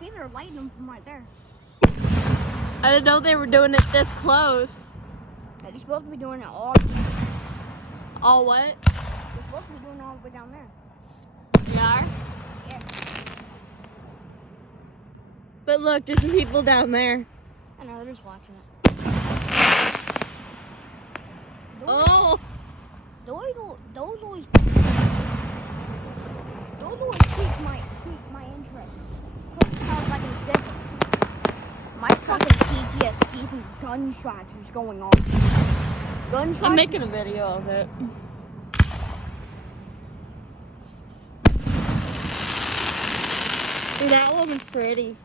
see they're lighting them from right there. I didn't know they were doing it this close. They're supposed to be doing it all. All what? They're supposed to be doing it all the way down there. They are? Yeah. But look, there's some people down there. I know, they're just watching it. Oh! Those always pique my interest. Sounds like a zipper. My fucking PTSD from gunshots is going on. Gunshots. I'm making a video of it. Ooh, that woman's pretty.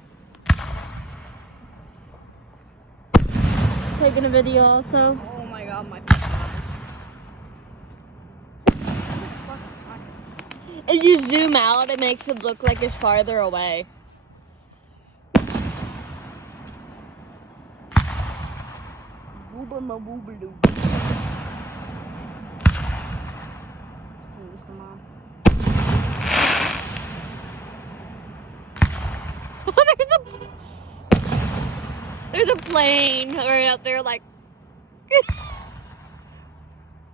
Taking a video also. Oh my god, my fucking eyes. If you zoom out, it makes it look like it's farther away. Booba ma boobaloo. Mr. Mom. There's a plane right out there, like.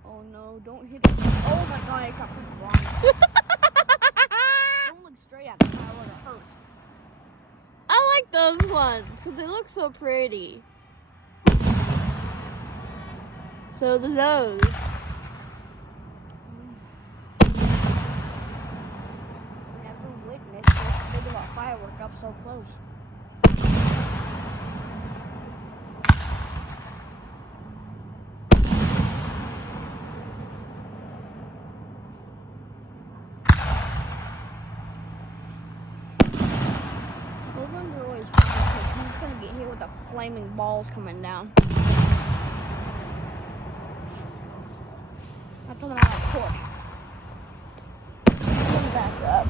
Oh no, don't hit it. Oh my god, I got pretty wrong. Don't look straight at the firework, it hurts. I like those ones because they look so pretty. So do those. Never witnessed this big of a firework up so close. Those ones are always fun because he's gonna get hit with the flaming balls coming down. That's something out of the porch. Let me back up.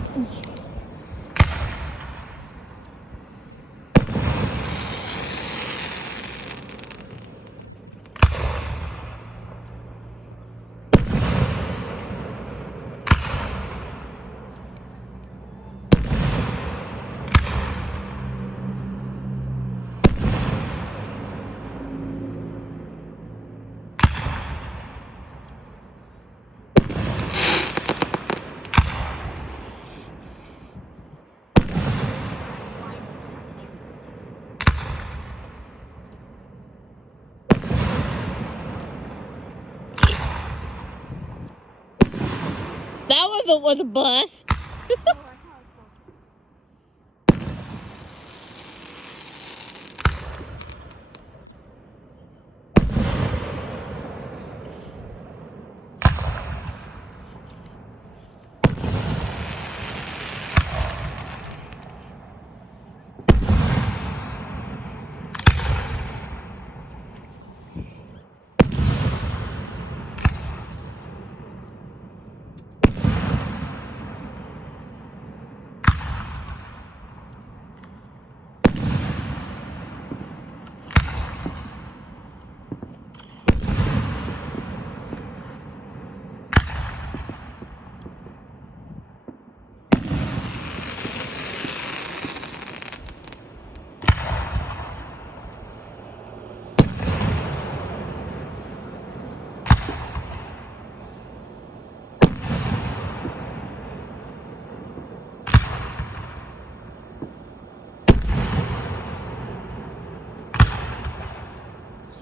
That was a bust.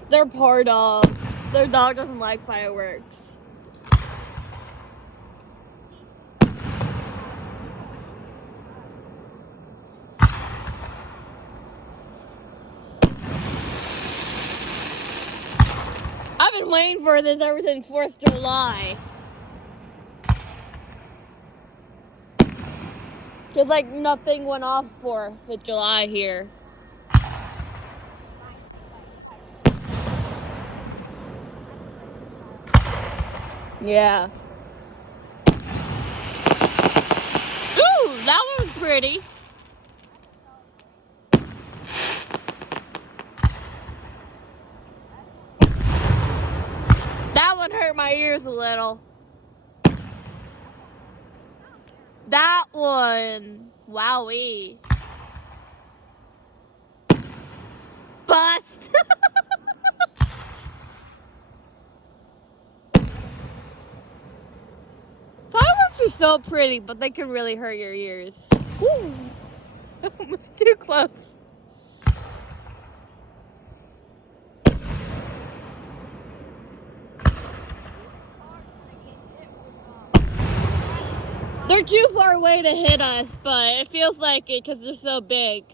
They're part of. Their dog doesn't like fireworks. I've been waiting for this ever since 4th of July. Because, like, nothing went off 4th of July here. Yeah. Ooh, that one was pretty. That one hurt my ears a little. That one, wowee. bust. Fireworks are so pretty, but they can really hurt your ears. Woo. Almost too close. They're too far away to hit us, but it feels like it because they're so big.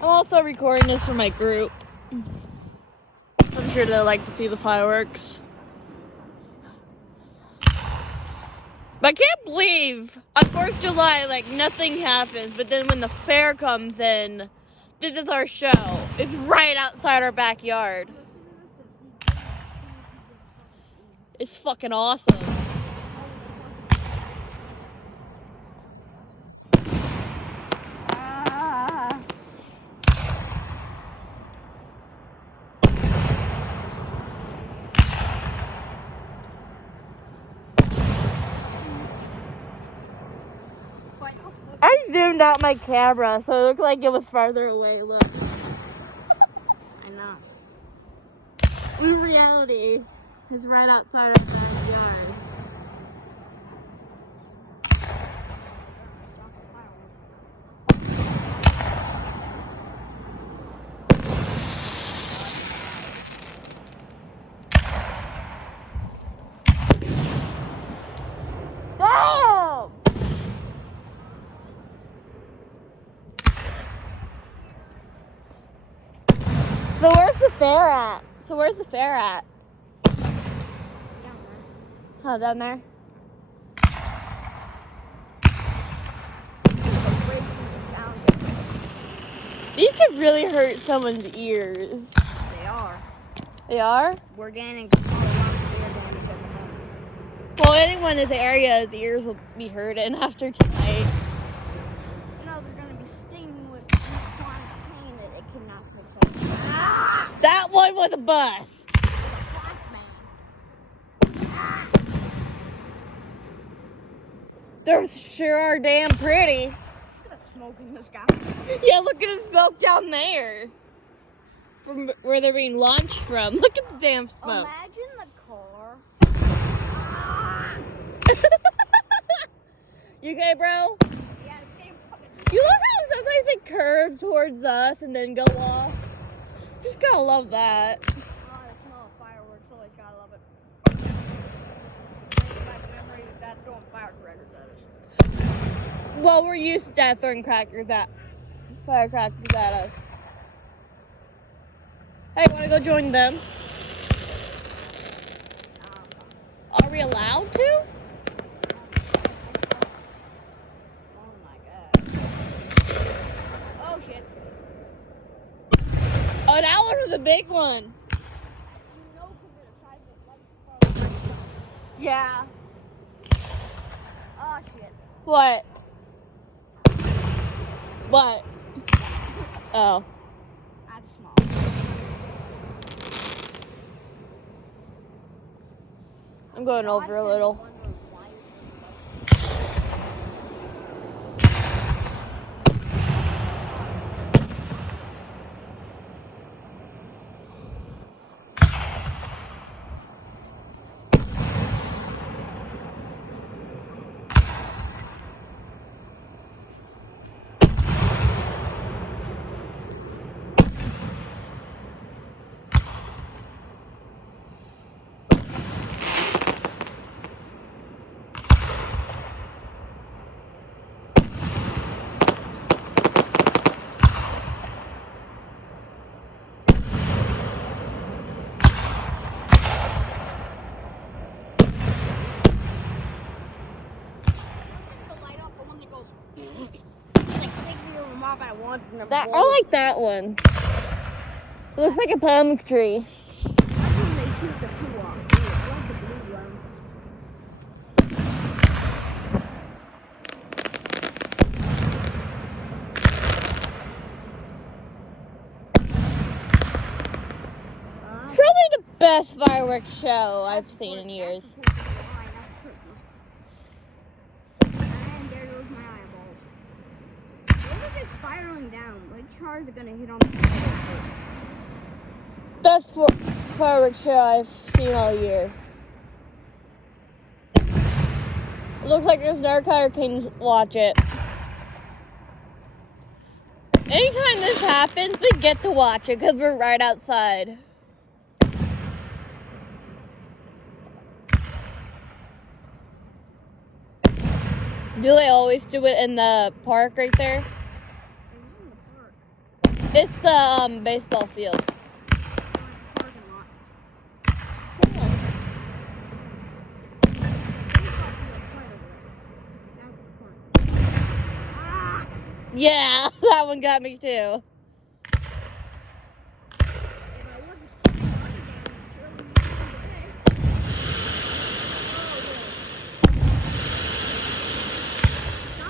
I'm also recording this for my group. I'm sure they like to see the fireworks. But I can't believe on 4th of July, like, nothing happens. But then when the fair comes in, this is our show. It's right outside our backyard. It's fucking awesome. I zoomed out my camera, so it looked like it was farther away. Look. I know. In reality, it's right outside our backyard. Damn! So where's the fair at? Oh, down there? These could really hurt someone's ears. They are. They are? We're getting a lot of beer damage at the moment. Well, anyone in this area's ears will be hurting after tonight. No, they're gonna be stinging with chronic pain that it cannot fix up. Ah! That one was a bust. They sure are damn pretty. Look at the smoke in the sky. Yeah, look at the smoke down there. From where they're being launched from. Look at the damn smoke. Imagine the car. You okay, bro? Yeah, the same fucking. You love how sometimes they curve towards us and then go off? Just gotta love that. Oh, the smell of fireworks, always gotta love it. Brings back memory of that throwing firecrackers at us. Well, we're used to that throwing firecrackers at us. Hey, wanna go join them? Are we allowed to? Oh my god. Oh shit. Oh, that one was a big one. No, because the size of the Yeah. Oh shit. What? What? Oh. That's small. I'm going over a little. That I like that one. It looks like a palm tree. Probably the best best fireworks show I've seen in years. And there goes my eyeballs. Those are just spiraling down. Like stars are gonna hit on the fireworks. Best fireworks show I've seen all year. It looks like there's no car can watch it. Anytime this happens, we get to watch it because we're right outside. Do they always do it in the park right there? It's the baseball field. Yeah, that one got me too. Sounds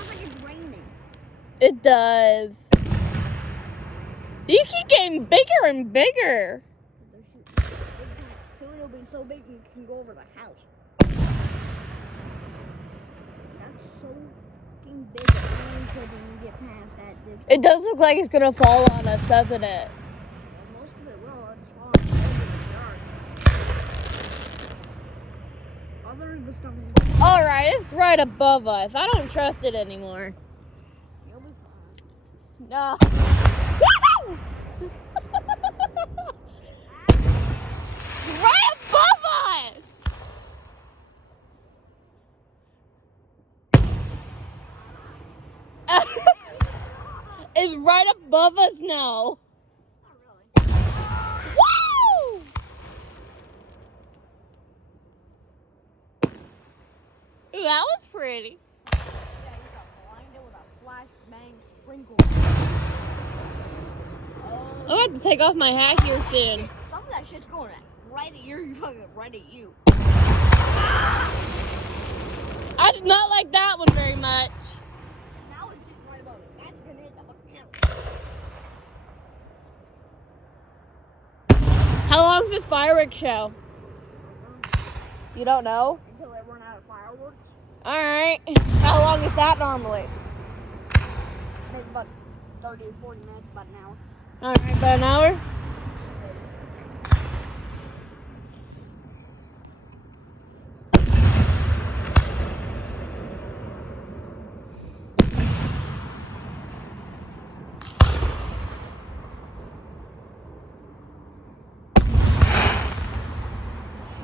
like it's raining. It does. These keep getting bigger and bigger. Soon it'll be so big you can go over the house. That's so fucking big. Until you get past that. It does look like it's gonna fall on us, doesn't it? Well, most of it will. It's falling over the yard. Other of the stuff is. Alright, it's right above us. I don't trust it anymore. You'll be fine. No. Right above us! It's right above us now. Not really. Woo! Ooh, that was pretty. Yeah, you got blinded with a flashbang sprinkle. I'm about to take off my hat here soon. Some of that shit's going right at you, fucking right at you. I did not like that one very much. Now it's just right above it. That's gonna hit the fucking house. How long is this fireworks show? You don't know? Until they run out of fireworks. Alright. How long is that normally? Maybe about 30 or 40 minutes, about an hour. Alright, about an hour?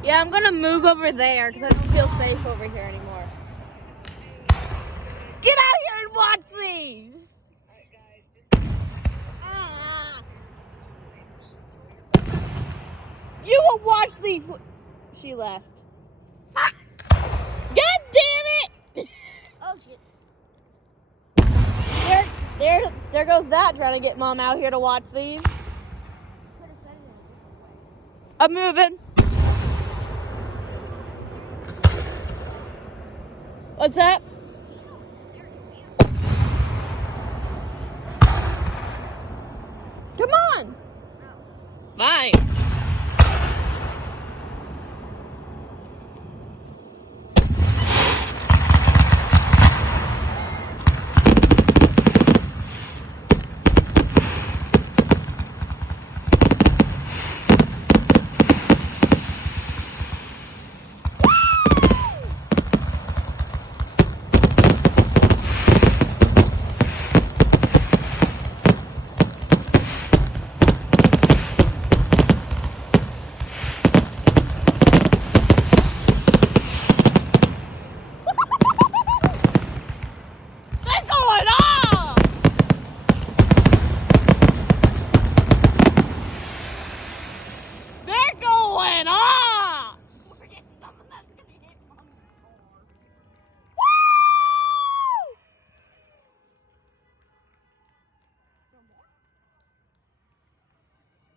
Yeah, I'm gonna move over there because I don't feel safe over here anymore. Get out here and watch these! You will watch these. She left. God damn it! Oh shit. There goes that trying to get mom out here to watch these. Could've said it in a different way. I'm moving. What's up? Come on. Fine.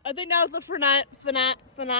I think that was the finale.